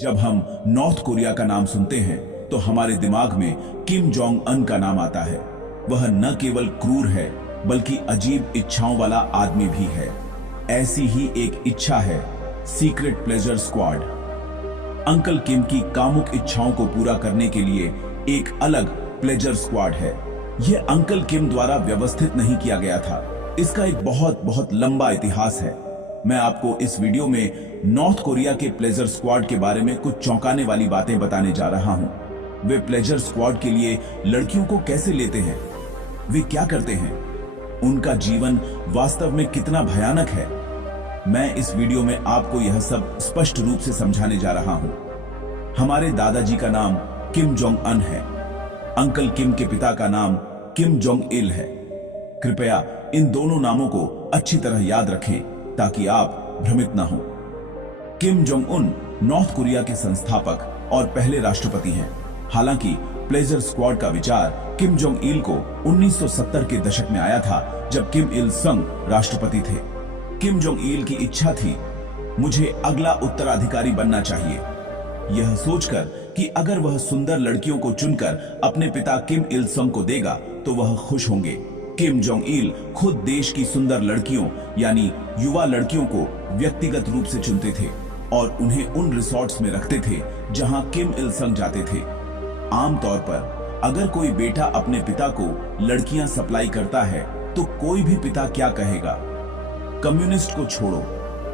जब हम north Korea का नाम सुनते हैं तो हमारे दिमाग में किम जोंग अन का नाम आता है। वह न केवल क्रूर है बल्कि अजीब इच्छाओं वाला आदमी भी है। ऐसी ही एक इच्छा है सीक्रेट प्लेजर स्क्वाड। अंकल किम की कामुक इच्छाओं को पूरा करने के लिए एक अलग प्लेजर स्क्वाड है। यह अंकल किम द्वारा व्यवस्थित नहीं किया गया था। इसका एक बहुत लंबा इतिहास है। मैं आपको इस वीडियो में नॉर्थ कोरिया के प्लेजर स्क्वाड के बारे में कुछ चौंकाने वाली बातें बताने जा रहा हूं। वे प्लेजर स्क्वाड के लिए लड़कियों को कैसे लेते हैं, वे क्या करते हैं, उनका जीवन वास्तव में कितना भयानक है। मैं इस वीडियो में आपको यह सब स्पष्ट रूप से समझाने जा रहा हूं। हमारे दादाजी का नाम किम जोंग अन है। अंकल किम के पिता का नाम किम जोंग इल है। कृपया इन दोनों नामों को अच्छी तरह याद रखें ताकि आप भ्रमित न हो। Kim Jong Un north Korea के संस्थापक और पहले राष्ट्रपति हैं। हालांकि प्लेजर स्क्वाड का विचार किम जोंग इल को 1970 के दशक में आया था, जब किम इल संग राष्ट्रपति थे। किम जोंग इल की इच्छा थी, मुझे अगला उत्तराधिकारी बनना चाहिए, यह सोचकर कि अगर वह सुंदर लड़कियों को चुनकर अपने पिता किम इल संग को देगा तो वह खुश होंगे। किम जोंग इल खुद देश की सुंदर लड़कियों यानी युवा लड़कियों को व्यक्तिगत रूप से चुनते थे और उन्हें उन रिसोर्ट्स में रखते थे जहां किम इल संग जाते थे। आमतौर पर अगर कोई बेटा अपने पिता को लड़कियां सप्लाई करता है तो कोई भी पिता क्या कहेगा? कम्युनिस्ट को छोड़ो,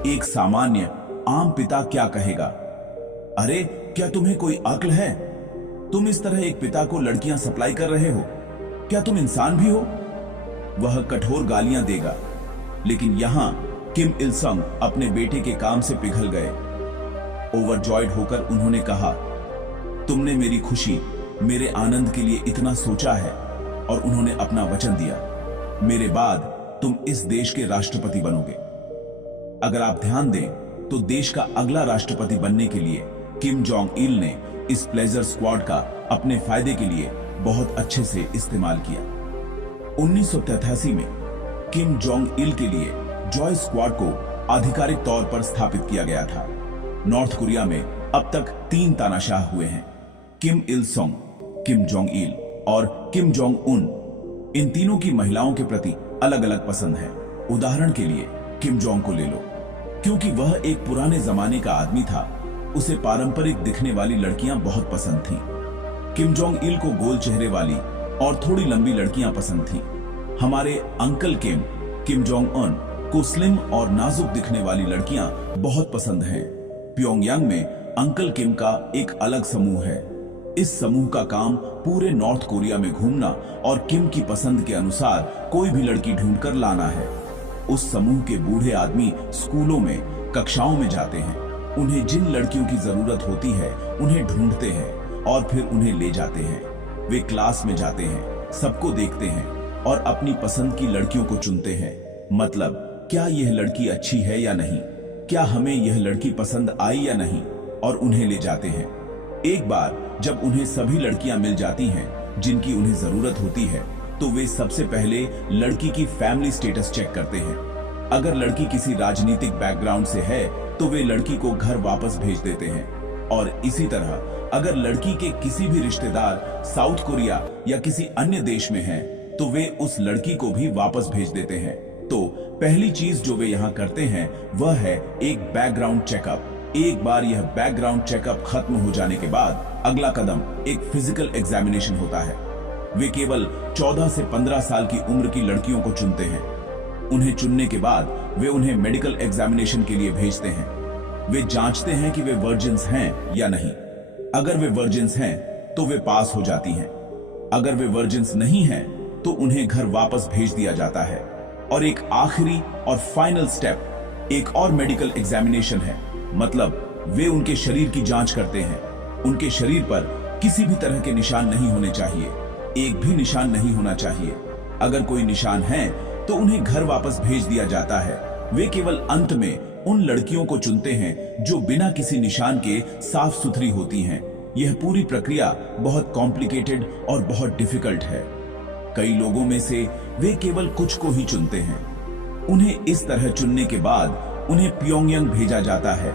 एक सामान्य आम पिता क्या कहेगा? अरे क्या तुम्हें कोई अक्ल है? तुम इस तरह एक पिता को लड़कियां सप्लाई कर रहे हो, क्या तुम इंसान भी हो? वह कठोर गालियां देगा। लेकिन यहां किम इल संग अपने बेटे के काम से पिघल गए। ओवरजॉयड होकर उन्होंने कहा, तुमने मेरी खुशी, मेरे आनंद के लिए इतना सोचा है और उन्होंने अपना वचन दिया, मेरे बाद तुम इस देश के राष्ट्रपति बनोगे। अगर आप ध्यान दें तो देश का अगला राष्ट्रपति बनने के लिए किम जोंग इल ने इस प्लेजर स्क्वाड का अपने फायदे के लिए बहुत अच्छे से इस्तेमाल किया। 1983 में किम जोंग इल के लिए जॉय स्क्वाड को आधिकारिक तौर पर स्थापित किया गया था। नॉर्थ कोरिया में अब तक 3 तानाशाह हुए हैं, किम इल संग, किम जोंग इल और किम जोंग उन। इन तीनों की महिलाओं के प्रति अलग अलग पसंद है। उदाहरण के लिए किम जोंग को ले लो, क्योंकि वह एक पुराने जमाने का आदमी था, उसे पारंपरिक दिखने वाली लड़कियां बहुत पसंद थीं। किम जोंग इल को गोल चेहरे वाली और थोड़ी लंबी लड़कियां पसंद थीं। हमारे अंकल किम, किम जोंग उन को स्लिम और नाजुक दिखने वाली लड़कियां बहुत पसंद हैं। प्योंगयांग में अंकल किम का एक अलग समूह है। इस समूह का काम पूरे नॉर्थ कोरिया में घूमना और किम की पसंद के अनुसार कोई भी लड़की ढूंढकर लाना है। उस समूह के बूढ़े आदमी स्कूलों में, कक्षाओं में जाते हैं, उन्हें जिन लड़कियों की जरूरत होती है उन्हें ढूंढते हैं और फिर उन्हें ले जाते हैं। वे क्लास में जाते हैं, सबको देखते हैं और अपनी पसंद की लड़कियों को चुनते हैं। मतलब क्या यह लड़की अच्छी है या नहीं, क्या हमें यह लड़की पसंद आई या नहीं, और उन्हें ले जाते हैं। एक बार जब उन्हें सभी लड़कियां मिल जाती हैं जिनकी उन्हें जरूरत होती है तो वे सबसे पहले लड़की की फैमिली स्टेटस चेक करते हैं। अगर लड़की किसी राजनीतिक बैकग्राउंड से है तो वे लड़की को घर वापस भेज देते हैं, और इसी तरह अगर लड़की के किसी भी रिश्तेदार साउथ कोरिया या किसी अन्य देश में हैं तो वे उस लड़की को भी वापस भेज देते हैं। तो पहली चीज जो वे यहाँ करते हैं वह है एक बैकग्राउंड चेकअप। एक बार यह बैकग्राउंड चेकअप खत्म हो जाने के बाद अगला कदम एक फिजिकल एग्जामिनेशन होता है। वे केवल 14 से 15 साल की उम्र की लड़कियों को चुनते हैं। उन्हें चुनने के बाद वे उन्हें मेडिकल एग्जामिनेशन के लिए भेजते हैं। वे जांचते हैं कि वे वर्जिन्स हैं या नहीं। अगर वे वर्जिन्स हैं तो वे पास हो जाती हैं। अगर वे वर्जिन्स नहीं हैं तो उन्हें घर वापस भेज दिया जाता है। और एक आखिरी और फाइनल स्टेप एक और मेडिकल एग्जामिनेशन है। मतलब वे उनके शरीर की जांच करते हैं। उनके शरीर पर किसी भी तरह के निशान नहीं होने चाहिए, एक भी निशान नहीं होना चाहिए। अगर कोई निशान है तो उन्हें घर वापस भेज दिया जाता है। वे केवल अंत में उन लड़कियों को चुनते हैं जो बिना किसी निशान के साफ सुथरी होती हैं। यह पूरी प्रक्रिया बहुत कॉम्प्लिकेटेड और बहुत डिफिकल्ट है। कई लोगों में से वे केवल कुछ को ही चुनते हैं। उन्हें इस तरह चुनने के बाद उन्हें प्योंगयांग भेजा जाता है।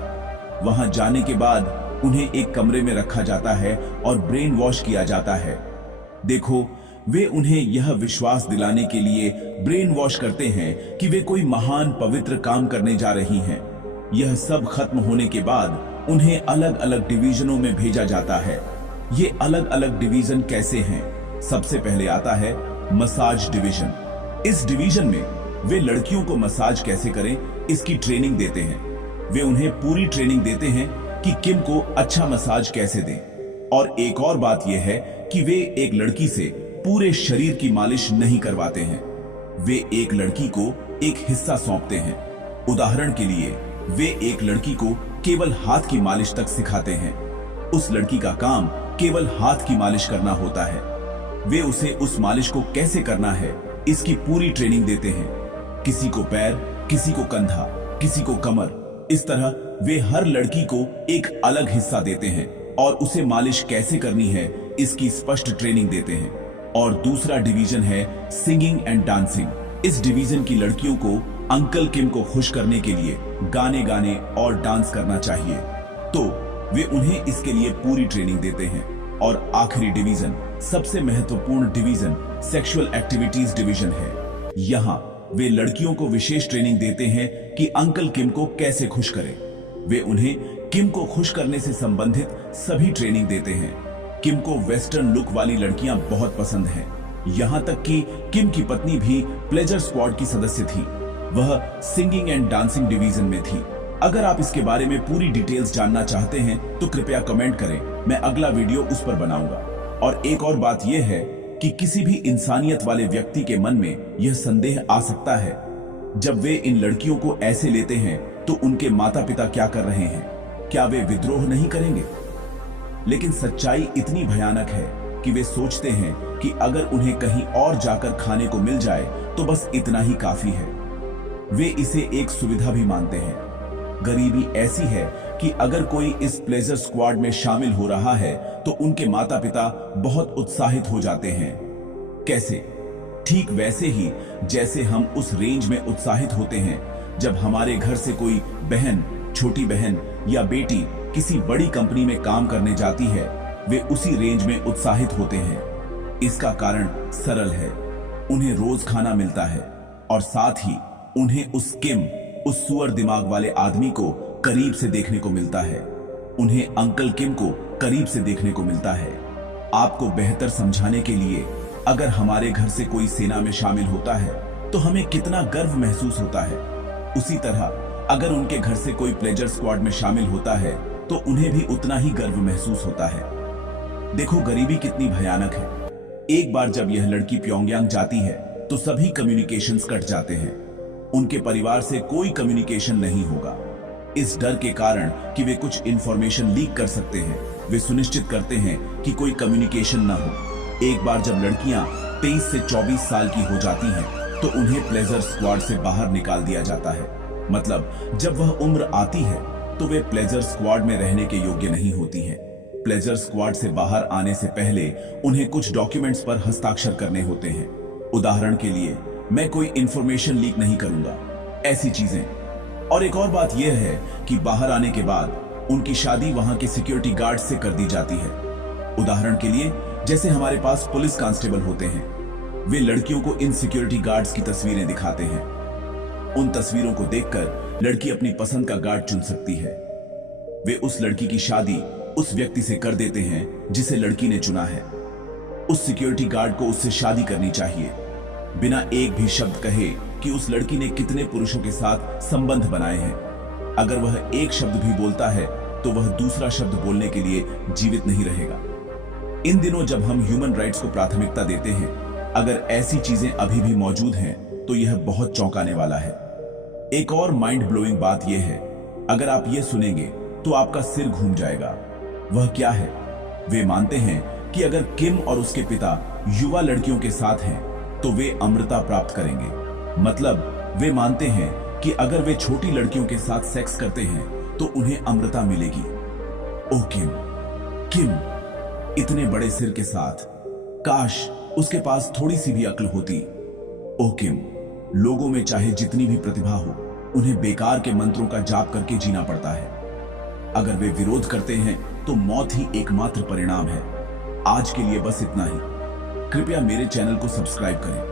वहां जाने के बाद उन्हें एक कमरे में रखा जाता है और ब्रेन वॉश किया जाता है। देखो, वे उन्हें यह विश्वास दिलाने के लिए ब्रेन वॉश करते हैं कि वे कोई महान पवित्र काम करने जा रही हैं। यह सब खत्म होने के बाद उन्हें अलग अलग डिवीजनों में भेजा जाता है। ये अलग अलग डिवीजन कैसे हैं? सबसे पहले आता है मसाज डिवीजन। इस डिवीजन में वे लड़कियों को मसाज कैसे करें इसकी ट्रेनिंग देते हैं। वे उन्हें पूरी ट्रेनिंग देते हैं कि किम को अच्छा मसाज कैसे दें। और एक और बात यह है कि वे एक लड़की से पूरे शरीर की मालिश नहीं करवाते हैं। वे एक लड़की को एक हिस्सा सौंपते हैं। उदाहरण के लिए, वे एक लड़की को केवल हाथ की मालिश तक सिखाते हैं। उस लड़की का काम केवल हाथ की मालिश करना होता है। वे उसे उस मालिश को कैसे करना है इसकी पूरी ट्रेनिंग देते हैं। किसी को पैर, किसी को कंधा, किसी को कमर। इस तरह वे हर लड़की को एक अलग हिस्सा देते हैं और उसे मालिश कैसे करनी है इसकी स्पष्ट ट्रेनिंग देते हैं। और दूसरा डिवीजन है सिंगिंग एंड डांसिंग। इस डिवीजन की लड़कियों को अंकल किम को खुश करने के लिए गाने गाने और डांस करना चाहिए, तो वे उन्हें इसके लिए पूरी ट्रेनिंग देते हैं। और आखिरी डिवीजन, सबसे महत्वपूर्ण डिवीजन, सेक्सुअल एक्टिविटीज डिवीजन है। यहाँ वे लड़कियों को विशेष ट्रेनिंग देते हैं कि अंकल किम को कैसे खुश करें। वे उन्हें किम को खुश करने से संबंधित सभी ट्रेनिंग देते हैं। किम को वेस्टर्न लुक वाली लड़कियां बहुत पसंद हैं। यहां तक कि किम की पत्नी भी प्लेजर स्क्वाड की सदस्य थी। वह सिंगिंग एंड डांसिंग डिवीजन में थी। अगर आप इसके बारे में पूरी डिटेल्स जानना चाहते हैं तो कृपया कमेंट करें, मैं अगला वीडियो उस पर बनाऊंगा। और एक और बात यह है कि किसी भी इंसानियत वाले व्यक्ति के मन में यह संदेह आ सकता है, जब वे इन लड़कियों को ऐसे लेते हैं तो उनके माता पिता क्या कर रहे हैं? क्या वे विद्रोह नहीं करेंगे? लेकिन सच्चाई इतनी भयानक है कि वे सोचते हैं कि अगर उन्हें कहीं और जाकर खाने को मिल जाए तो बस इतना ही काफी है। वे इसे एक सुविधा भी मानते हैं। गरीबी ऐसी है कि अगर कोई इस प्लेजर स्क्वाड में शामिल हो रहा है तो उनके माता पिता बहुत उत्साहित हो जाते हैं। कैसे? ठीक वैसे ही जैसे हम उस रेंज में उत्साहित होते हैं जब हमारे घर से कोई बहन, छोटी बहन या बेटी किसी बड़ी कंपनी में काम करने जाती है। वे उसी रेंज में उत्साहित होते हैं। इसका कारण सरल है, उन्हें रोज खाना मिलता है और साथ ही उन्हें उस किम, उस सुअर दिमाग वाले आदमी को करीब से देखने को मिलता है। उन्हें अंकल किम को करीब से देखने को मिलता है। आपको बेहतर समझाने के लिए, अगर हमारे घर से कोई सेना में शामिल होता है तो हमें कितना गर्व महसूस होता है, उसी तरह अगर उनके घर से कोई प्लेजर स्क्वाड में शामिल होता है तो उन्हें भी उतना ही गर्व महसूस होता है। देखो गरीबी कितनी भयानक है। एक बार जब यह लड़की प्योंगयांग जाती है तो सभी कम्युनिकेशंस कट जाते हैं। उनके परिवार से कोई कम्युनिकेशन नहीं होगा। इस डर के कारण कि वे कुछ इंफॉर्मेशन लीक कर सकते हैं, वे सुनिश्चित करते हैं कि कोई कम्युनिकेशन न हो। एक बार जब लड़कियां 23 से 24 साल की हो जाती हैं तो उन्हें प्लेजर स्क्वाड से बाहर निकाल दिया जाता है। मतलब जब वह उम्र आती है तो वे प्लेजर स्क्वाड में रहने के योग्य नहीं होती हैं। प्लेजर स्क्वाड से बाहर आने से पहले उन्हें कुछ डॉक्यूमेंट्स पर हस्ताक्षर करने होते हैं। उदाहरण के लिए, मैं कोई इंफॉर्मेशन लीक नहीं करूंगा, ऐसी चीजें। और एक और बात यह है कि बाहर आने के बाद उनकी शादी वहां के सिक्योरिटी गार्ड से कर दी जाती है। उदाहरण के लिए, जैसे हमारे पास पुलिस कांस्टेबल होते हैं, वे लड़कियों को इन सिक्योरिटी गार्ड्स की तस्वीरें दिखाते हैं। उन तस्वीरों को देखकर लड़की अपनी पसंद का गार्ड चुन सकती है। वे उस लड़की की शादी उस व्यक्ति से कर देते हैं जिसे लड़की ने चुना है। उस सिक्योरिटी गार्ड को उससे शादी करनी चाहिए, बिना एक भी शब्द कहे कि उस लड़की ने कितने पुरुषों के साथ संबंध बनाए हैं। अगर वह एक शब्द भी बोलता है तो वह दूसरा शब्द बोलने के लिए जीवित नहीं रहेगा। इन दिनों जब हम ह्यूमन राइट्स को प्राथमिकता देते हैं, अगर ऐसी चीजें अभी भी मौजूद हैं तो यह बहुत चौंकाने वाला है। एक और माइंड ब्लोइंग बात यह है, अगर आप यह सुनेंगे तो आपका सिर घूम जाएगा। वह क्या है? वे मानते हैं कि अगर किम और उसके पिता युवा लड़कियों के साथ हैं तो वे अमृता प्राप्त करेंगे। मतलब वे मानते हैं कि अगर वे छोटी लड़कियों के साथ सेक्स करते हैं तो उन्हें अमृता मिलेगी। ओह किम इतने बड़े सिर के साथ, काश उसके पास थोड़ी सी भी अक्ल होती। ओह किम, लोगों में चाहे जितनी भी प्रतिभा हो, उन्हें बेकार के मंत्रों का जाप करके जीना पड़ता है। अगर वे विरोध करते हैं तो मौत ही एकमात्र परिणाम है। आज के लिए बस इतना ही। कृपया मेरे चैनल को सब्सक्राइब करें।